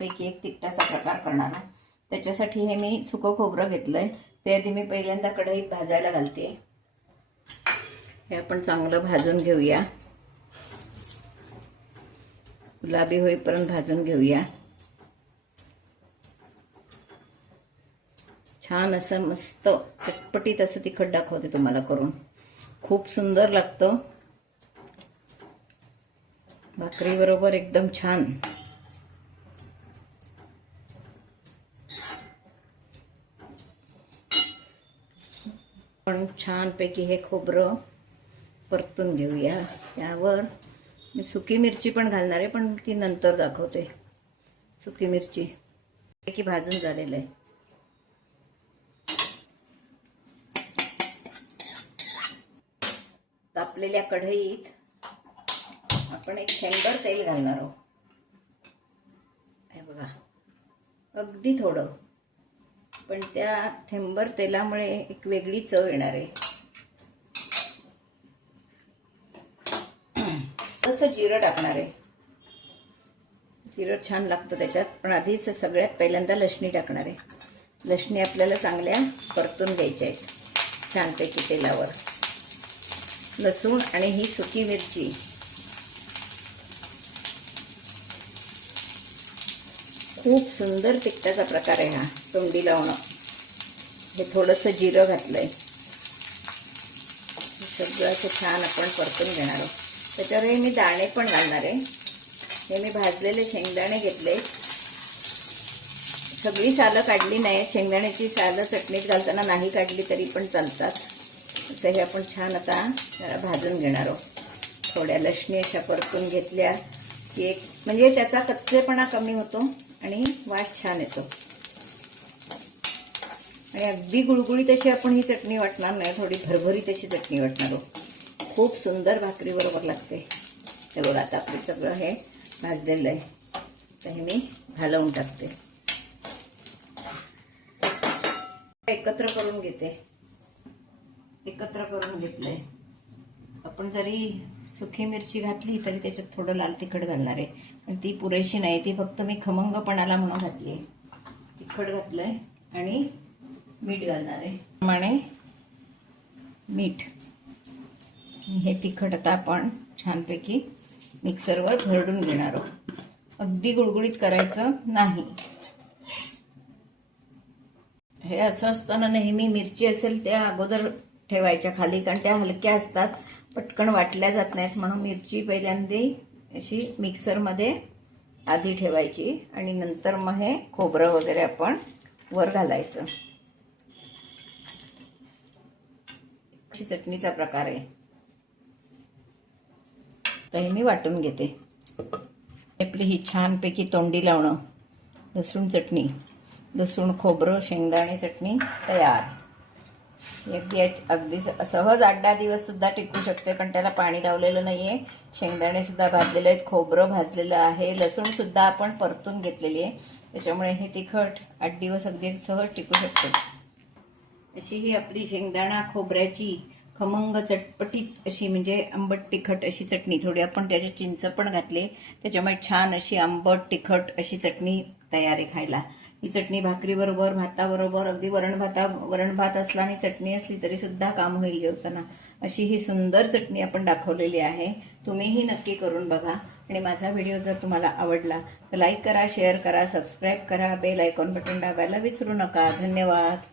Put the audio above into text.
पैकी एक तिखटाचा प्रकार करणार आहे। त्याच्यासाठी हे मी सुकं खोबरं घेतलंय। ते आधी मी पहिल्यांदा कढईत भाजायला घालते। हे आपण चांगलं भाजून घेऊया, गुलाबी होईपर्यंत भाजून घेऊया। छान असं मस्त चटपटीत असं तिखट दाखवते तुम्हाला करून, खूप सुंदर लागतं। भाकरी बरोबर एकदम छान। पण छानपैकी हे खोबरं परतून घेऊया। त्यावर मी सुकी मिरची पण घालणार आहे, पण ती नंतर दाखवते। सुकी मिरची की भाजून झालेलं आहे। तापलेल्या कढईत आपण एक थेंबर तेल घालणार आहोत। हे बघा, अगदी थोडं, पण त्या थेंबर तेलामुळे एक वेगळी चव येणार आहे। तसं जिरं टाकणार आहे। जिरं छान लागतं त्याच्यात, पण आधीच सगळ्यात पहिल्यांदा लसणी टाकणार आहे। लसणी आपल्याला चांगल्या परतून घ्यायच्या आहेत छानपैकी तेलावर। लसूण आणि ही सुकी मिरची खूप सुंदर तिखटाचा प्रकार आहे हा, तोंडी लावणं। हे थोडंसं जिरं घातलंय, सगळं असं छान आपण परतून घेणार आहोत। त्याच्यावर मी दाणे पण घालणार आहे। हे मी भाजलेले शेंगदाणे घेतले, सगळी सालं काढली नाही। शेंगदाण्याची सालं चटणीत घालताना नाही काढली तरी पण चालतात। असं हे आपण छान आता जरा भाजून घेणार आहोत। थोड्या लसणी अशा परतून घेतल्या की एक म्हणजे त्याचा कच्चेपणा कमी होतो आणि वास छान येतो। आणि अगदी गुळगुळीत अशी आपण ही चटणी वाटणार नाही, थोडी भरभरीत अशी चटणी वाटणार आहोत। खूप सुंदर भाकरी बरोबर लागते। हे बघा, आता आपलं सगळं हे भाजलेलं आहे, तर हे मी घालवून टाकते। एकत्र करून घेते। एकत्र करून घेतलंय। आपण जरी सुकी मिरची घातली तरी त्याच्यात थोडं लाल तिखट घालणार आहे, पण ती पुरेशी नाही, ती फक्त मी खमंगपणाला म्हणून घातली आहे। तिखट घातलंय आणि मीठ घालणार आहे, प्रमाणे मीठ। हे तिखट आता आपण छानपैकी मिक्सरवर भरडून घेणार आहोत। अगदी गुळगुळीत करायचं नाही। हे असं असताना नेहमी मिरची असेल त्या अगोदर ठेवायच्या खाली, कारण त्या हलक्या असतात, पटकन वाटल्या जात नाहीत। म्हणून मिरची पहिल्यांदा अशी मिक्सरमध्ये आधी ठेवायची आणि नंतर मग हे खोबरं वगैरे आपण वर घालायचं। अशी चटणीचा प्रकार आहे। तर हे मी वाटून घेते। आपली ही छानपैकी तोंडी लावणं लसूण चटणी, लसूण खोबरं शेंगदाणे चटणी तयार। अगदी सहज 8-10 दिवस सुद्धा टिकू शकते, पण त्याला पाणी लावलेलं नाहीये। शेंगदाणे सुद्धा भाजलेले आहेत, खोबरं भाजलेलं आहे, लसूण सुद्धा आपण परतून घेतलेली आहे, त्याच्यामुळे हे तिखट 8 दिवस अगदी सहज टिकू शकते। अशी ही आपली शेंगदाणा खोबऱ्याची खमंग चटपटीत अशी म्हणजे आंबट तिखट अशी चटणी, थोडी आपण त्याच्यात चिंच पण घातली, त्याच्यामुळे छान अशी आंबट तिखट अशी चटणी तयार आहे खायला। ही चटणी भाकरीबरोबर, भाताबरोबर, अगदी वरण भात असला आणि चटणी असली तरी सुद्धा काम होईल जेवताना। अशी ही सुंदर चटणी आपण दाखवलेली आहे। तुम्हीही नक्की करून बघा। आणि माझा व्हिडिओ जर तुम्हाला आवडला तर लाईक करा, शेअर करा, सबस्क्राईब करा, बेल आयकॉन बटन दाबायला विसरू नका। धन्यवाद।